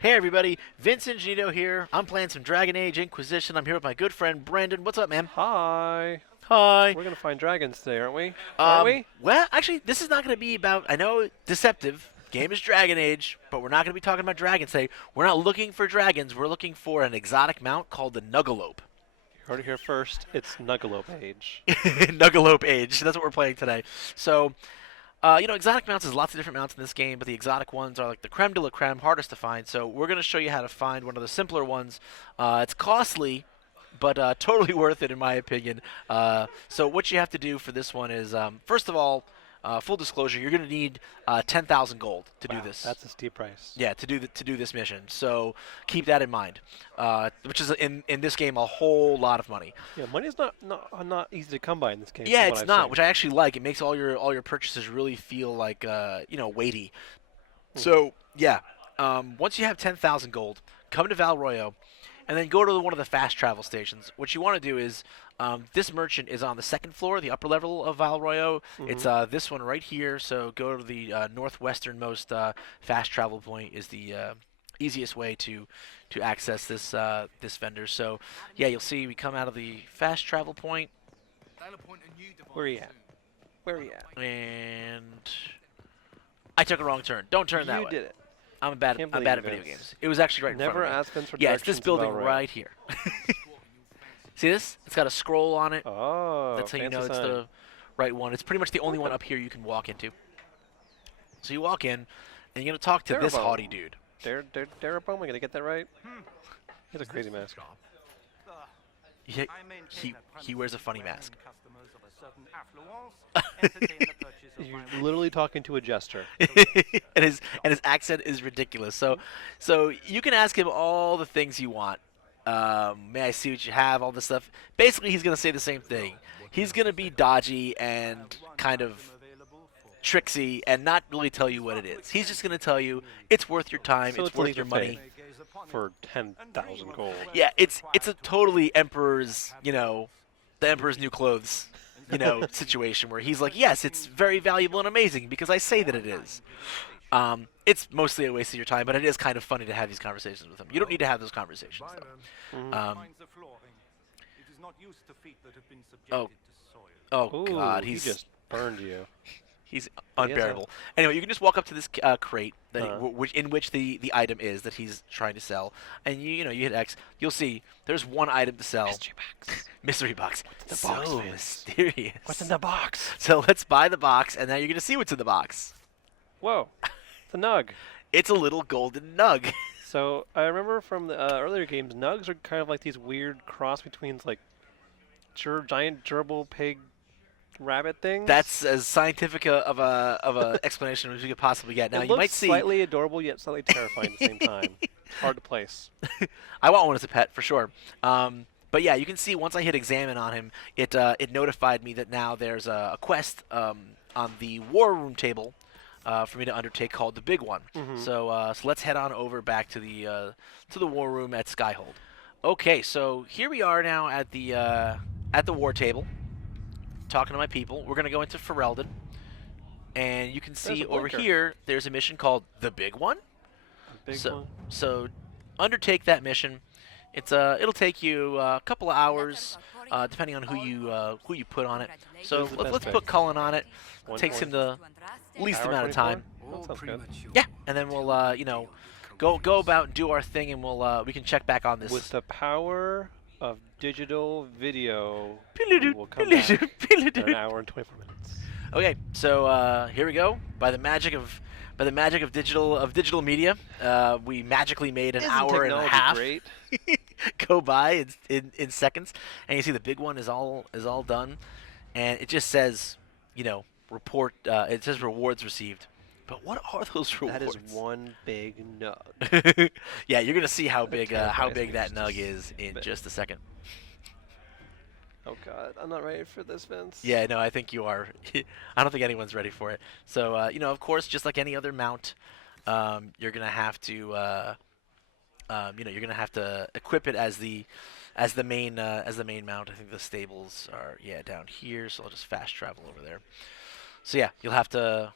Hey everybody, Vince Ingenito here. I'm playing some Dragon Age Inquisition. I'm here with my good friend Brandon. What's up, man? Hi. Hi. We're gonna find dragons today, aren't we? Aren't we? Well, actually, this is not going to be about. I know, deceptive. Game is Dragon Age, but we're not going to be talking about dragons today. We're not looking for dragons. We're looking for an exotic mount called the Nuggalope. You heard it here first. It's Nuggalope age. Nuggalope Age. That's what we're playing today. So, exotic mounts, there's lots of different mounts in this game, but the exotic ones are like the creme de la creme, hardest to find. So we're going to show you how to find one of the simpler ones. It's costly, but totally worth it in my opinion. So what you have to do for this one is, first of all, full disclosure, you're going to need 10,000 gold to do Wow, this. that's a steep price. Yeah, to do this mission. So keep that in mind. Which is in this game a whole lot of money. Yeah, money's not easy to come by in this game. Yeah, from what it's I've not, seen. which I actually like. It makes all your purchases really feel like weighty. Mhm. So yeah, once you have 10,000 gold, come to Valroyo, and then go to one of the fast travel stations. What you want to do is, this merchant is on the second floor, the upper level of Valroyo. It's Mhm. this one right here. So go to the northwesternmost fast travel point. Is the easiest way to access this vendor. So yeah, you'll see we come out of the fast travel point, Where are you at? Where are you at? and I took a wrong turn. Don't turn that You way. did it. I'm bad. Can't I'm believe bad you, at video Vince. games. It was actually right in Never front of me. ask Vince for Yeah, it's directions this in building Valorant. right here. See this? It's got a scroll on it. Oh, That's how you know fancy it's sign. the right one. It's pretty much the only one Okay. up here you can walk into. So you walk in, and you're gonna talk to this Darabone. haughty dude. Darabone, am I gonna get that right? He has a crazy mask. He, he wears a funny mask. You're literally talking to a jester. and his accent is ridiculous. So you can ask him all the things you want. May I see what you have? All this stuff. Basically, he's gonna say the same thing. He's gonna be dodgy and kind of tricksy and not really tell you what it is. He's just gonna tell you it's worth your time, So it's it's worth leap your of money. faith for 10,000 gold. Yeah, it's a totally emperor's, the emperor's new clothes, situation where he's like, yes, it's very valuable and amazing because I say that it is. It's mostly a waste of your time, but it is kind of funny to have these conversations with him. You don't need to have those conversations though. Mhm. Oh, oh Ooh, God, he just burned you. he's He is unbearable. Anyway, you can just walk up to this crate that Uh-huh. in which the item is that he's trying to sell, and you hit X. You'll see there's one item to sell. Mystery box. Mystery box. What's in the box, So Vince? mysterious. What's in the box? So let's buy the box, and now you're gonna see what's in the box. Whoa, the nug. It's a little golden nug. So I remember from the earlier games, nugs are kind of like these weird cross between like giant gerbil pig rabbit things. That's as scientific of a explanation as you could possibly get. Now it you looks might see. slightly adorable yet slightly terrifying at the same time. Hard to place. I want one as a pet for sure. But yeah, you can see once I hit examine on him, it notified me that now there's a quest on the war room table for me to undertake called the Big One. Mhm. So let's head on over back to the war room at Skyhold. Okay, so here we are now at the war table, talking to my people. We're gonna go into Ferelden, and you can There's see a over blinker. here there's a mission called the Big One. Big so, one. so undertake that mission. It'll take you a couple of hours, depending on who you put on it. So Who's the best let's pick? put Cullen on it. One Takes him point. the least Hour amount of 24? time. That sounds good. Yeah, and then we'll go about and do our thing, and we can check back on this. With the power of digital video, we will come back in an hour and 24 minutes. Okay, so here we go. By the magic of digital media, we magically made an Isn't hour and a technology half great? go by in seconds, and you see the Big One is all done, and it just says, report. It says rewards received. But what are those rewards? That is one big nug. Yeah, you're gonna see how That big terrifies me that just nug a is in bit. just a second. Oh god, I'm not ready for this, Vince. Yeah, no, I think you are. I don't think anyone's ready for it. So, of course, just like any other mount, you're gonna have to, you're gonna have to equip it as the main mount. I think the stables are down here, so I'll just fast travel over there. So yeah, you'll have to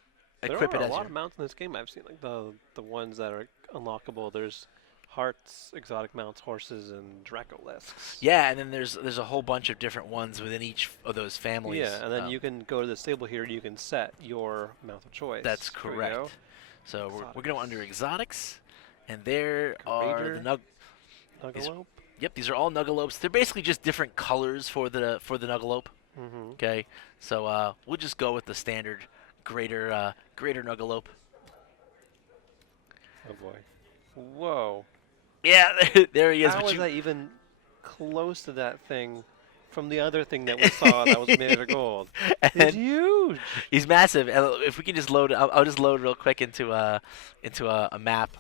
There equip are it a as lot your. of mounts in this game. I've seen like the ones that are unlockable. There's hearts, exotic mounts, horses, and Dracolisks. Yeah, and then there's a whole bunch of different ones within each of those families. Yeah, and then you can go to the stable here and you can set your mount of That's choice. Here we go. correct. So we're going Exotics. under exotics, and there are the Raider, these, Nuggalope. yep, these are all Nuggalopes. They're basically just different colors for the Nuggalope. Mm-hmm. Okay, so we'll just go with the standard greater Nuggalope. Oh boy. Whoa. Yeah, there he is. How But is that even close to that thing from the other thing that we saw that was made out of gold? It's and huge. he's massive. And if we can just load, I'll just load real quick into a map.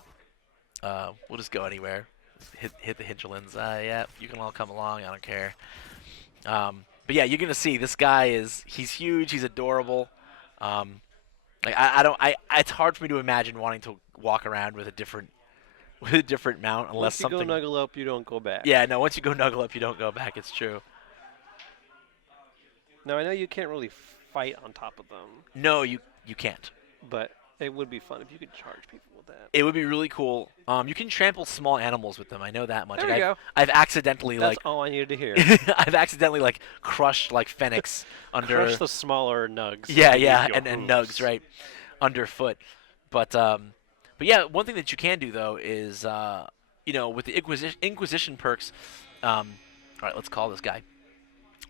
We'll just go anywhere. Hit the hinterlands. Yeah, you can all come along. I don't care. But yeah, you're gonna see this guy he's huge. He's adorable. Like I don't it's hard for me to imagine wanting to walk around with a different mount unless Once you something. go Nuggalope, you don't go back. Yeah, no. Once you go Nuggalope, you don't go back. It's true. Now I know you can't really fight on top of them, No, you can't. but it would be fun if you could charge people with that. It would be really cool. You can trample small animals with them. I know that much. There Like, you go. I've accidentally That's all I needed to hear. I've accidentally like crushed like Fenix under. Crush the smaller nugs. Yeah, with yeah, your and hooves. nugs right underfoot. But yeah, one thing that you can do though is with the Inquisition perks. All right, let's call this guy.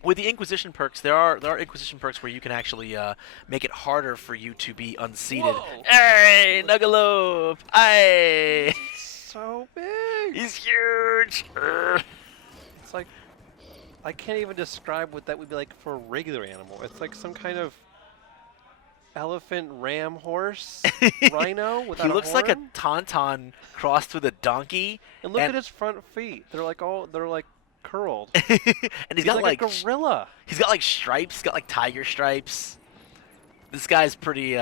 With the Inquisition perks, there are Inquisition perks where you can actually make it harder for you to be unseated. Whoa. Hey, Nuggalope! Hey! So big. He's huge! It's like I can't even describe what that would be like for a regular animal. It's like some kind of elephant, ram, horse, rhino without He a looks like a horn. tauntaun crossed with a donkey. And look at his front feet. They're like curled. And he's got like a gorilla. he's got like stripes, got like tiger stripes. This guy's pretty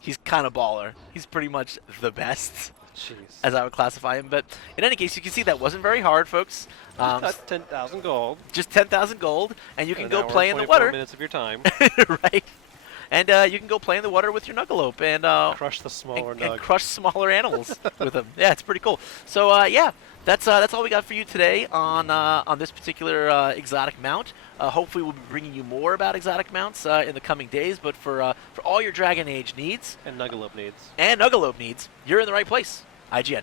he's kind of baller. He's pretty much the best Jeez. as I would classify him. But in any case, you can see that wasn't very hard, folks. Got 10,000 gold. Just 10,000 gold, and you can An go hour play and in the 24 water. minutes of your time. Right. And you can go play in the water with your Nuggalope and Crush the smaller and nug. crush smaller animals with them. Yeah, it's pretty cool. So yeah, that's all we got for you today on this particular exotic mount. Hopefully, we'll be bringing you more about exotic mounts in the coming days. But for all your Dragon Age needs And Nuggalope needs. and Nuggalope needs, you're in the right place. IGN.